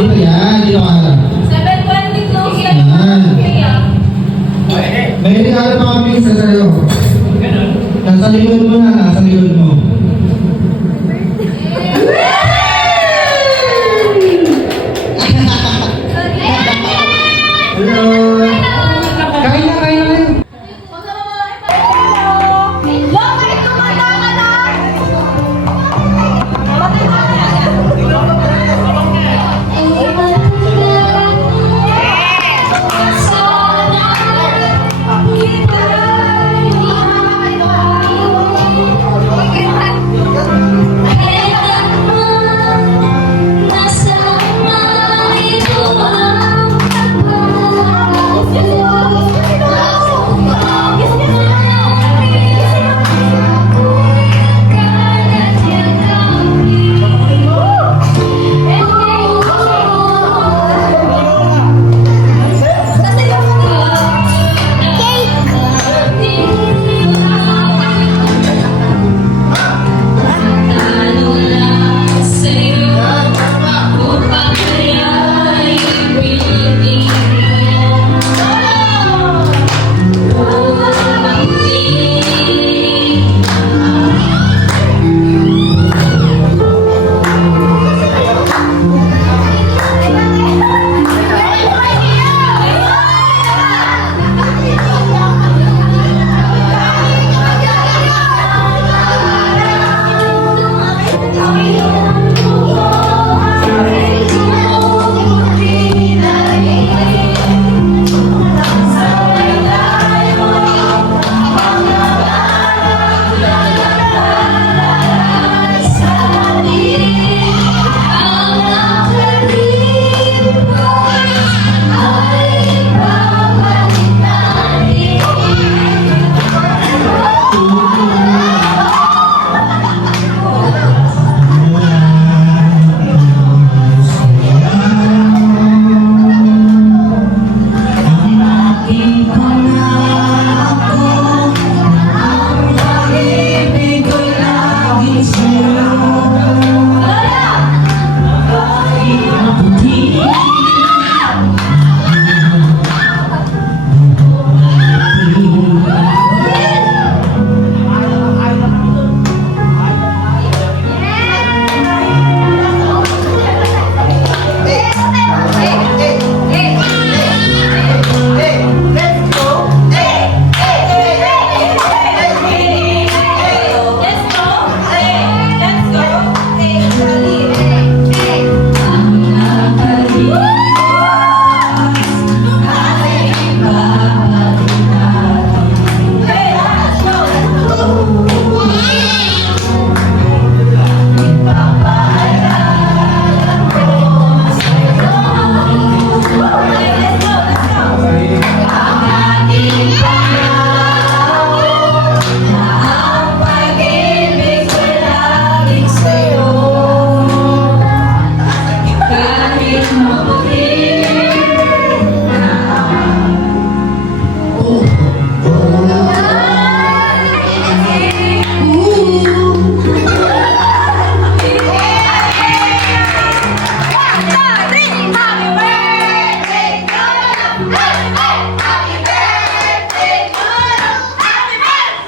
Dito yan, dito ka na. 7:20 close yan. Yan. Kaya. May regalo pa kami sa sa'yo. Nasa likod mo na, nasa likod mo. Hello. Kain na kayo.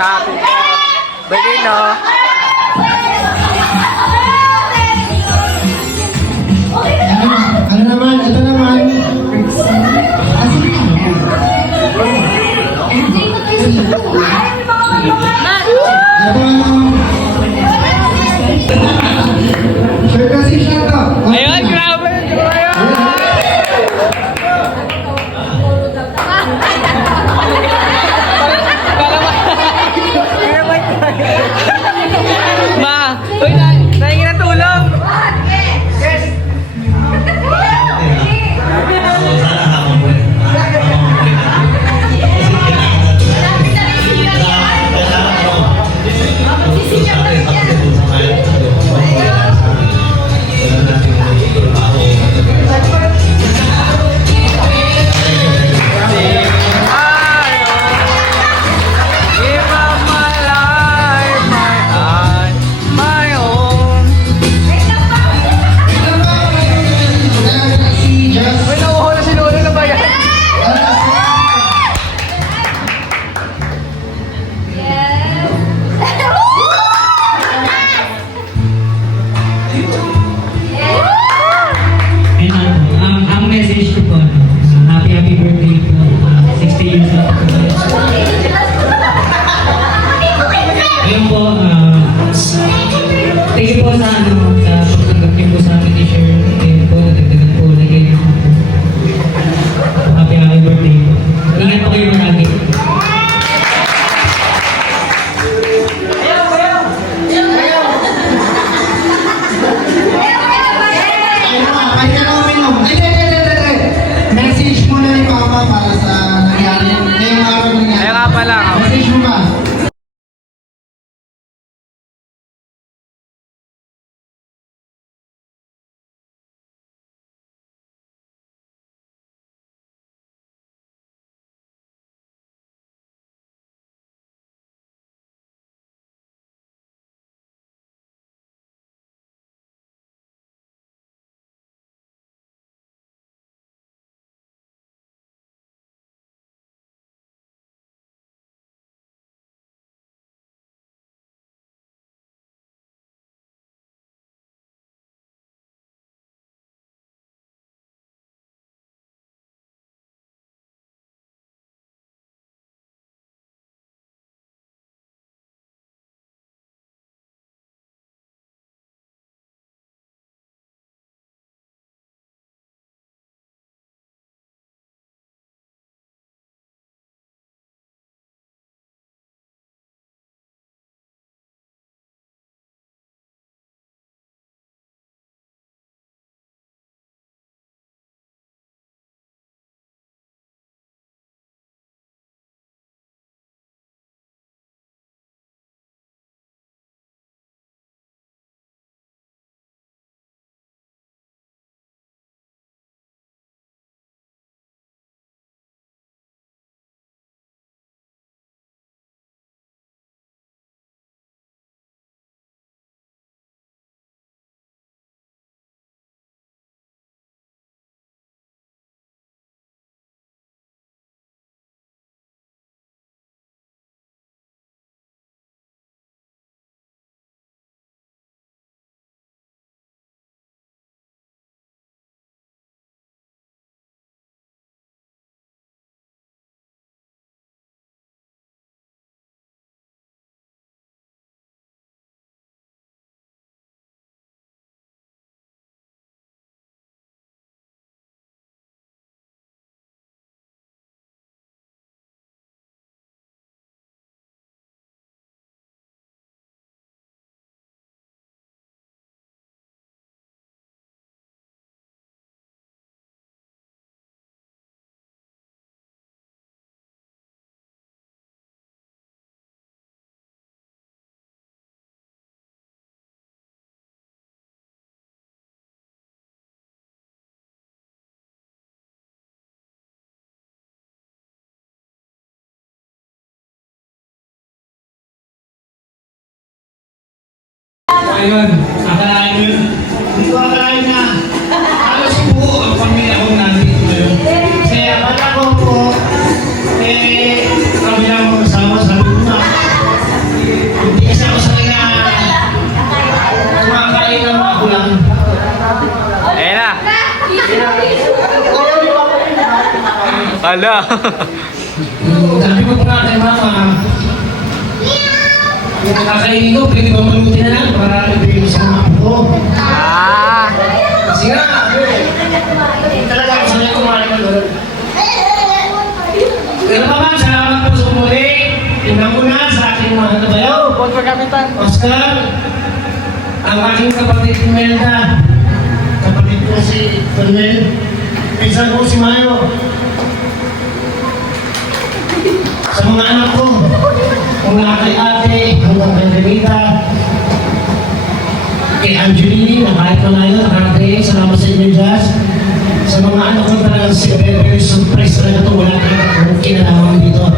Happy birthday, no? Ano naman, ito naman. Sure kasi siya to. Ayun, grabe! ayun. Akalain mo yun. Hindi ko akalain na halos buo ang pamilya ko nandito ngayon. Kasi akala ko po, kami lang mga kasama sa luna. Hindi kasi ako sanay na kumakain ng mga kulang. Ayan na. Hala. Sabi ko pa nga kay mama, yung kakainin ko, pwede ba maluti na lang para ibigay mo sa mga apo ko. Ah. Kasi nga, talaga ako sanay kumain ng lolo. Pero pa ma'am, salamat po sa umuli. Tingnan mo na sa aking mga kabayaw. Oscar, ang aking kapatid Imelda, kapatid ko si Tonel, pinsan ko si Mayo. Sa mga anak ko, mula kay ate, hanggang kay Renita, kay Angeline, na kahit malayo, nakarating, salamat sa inyo, Jazz. Sa mga anak ko talagang si very surprise talaga ito, wala kayong kinalaman dito.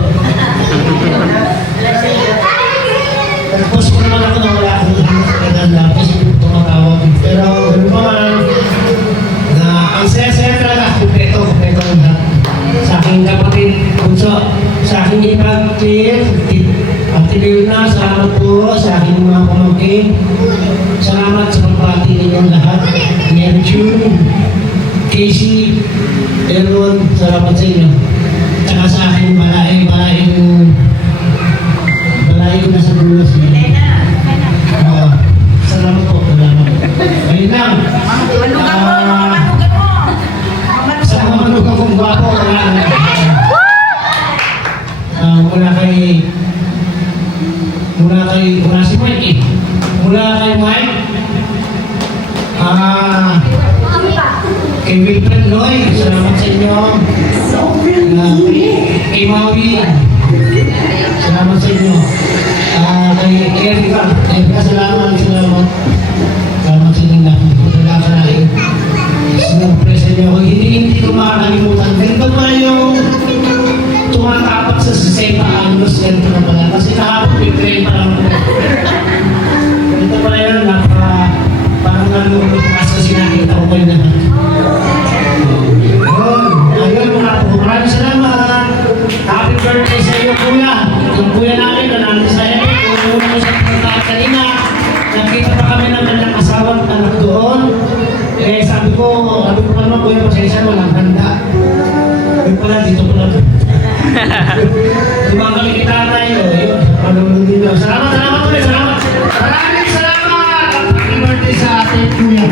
Tapos ko naman ako na wala akong kaganda kasi hindi ko tumatawag. Pero ganoon pa man, na ang saya-saya talaga, kumpleto ang lahat. Sa aking kapatid, Bunso, sa aking ipagkir, Ate Leona, salamat po sa aking mga pamangkin. Salamat sa pagbati ninyong lahat. Yenchun, Casey, Erwin, salamat sa inyo. Tsaka sa aking balae ko na sa dulas niyo. Salamat po, salamat. Ayun lang. Sa mga manugang kong gwapo, mula si Mike eh. Mula kay Mike, kay Wilfred Loy, salamat sa inyo. Kay Maui, salamat sa inyo. Kay Erika, salamat. Salamat sa inyo lahat. Salamat sa lahat. Sinurpresa niyo ako. Hindi ko makakalimutan. Ganito pa yung tumatapak sa Siseta Anglos Center na pala. Kasi kahapon may train pa lang po. Ganito pala yun, parang nalulog kasi nakita ko kayo naman. Ayun mga po, maraming salamat. Happy birthday sa iyo, kuya. Yung kuya namin na namin sa iyo. Kung mo sa pagkakaan kanina, nakita pa kami naman ng asawang anak doon. Sabi ko naman, kuya, pasensya, walang handa. Yung pala, dito pala. Tumakali kita tayo. Palulong din lang. Salamat ulit, salamat. Maraming salamat. Happy birthday sa ating kuya.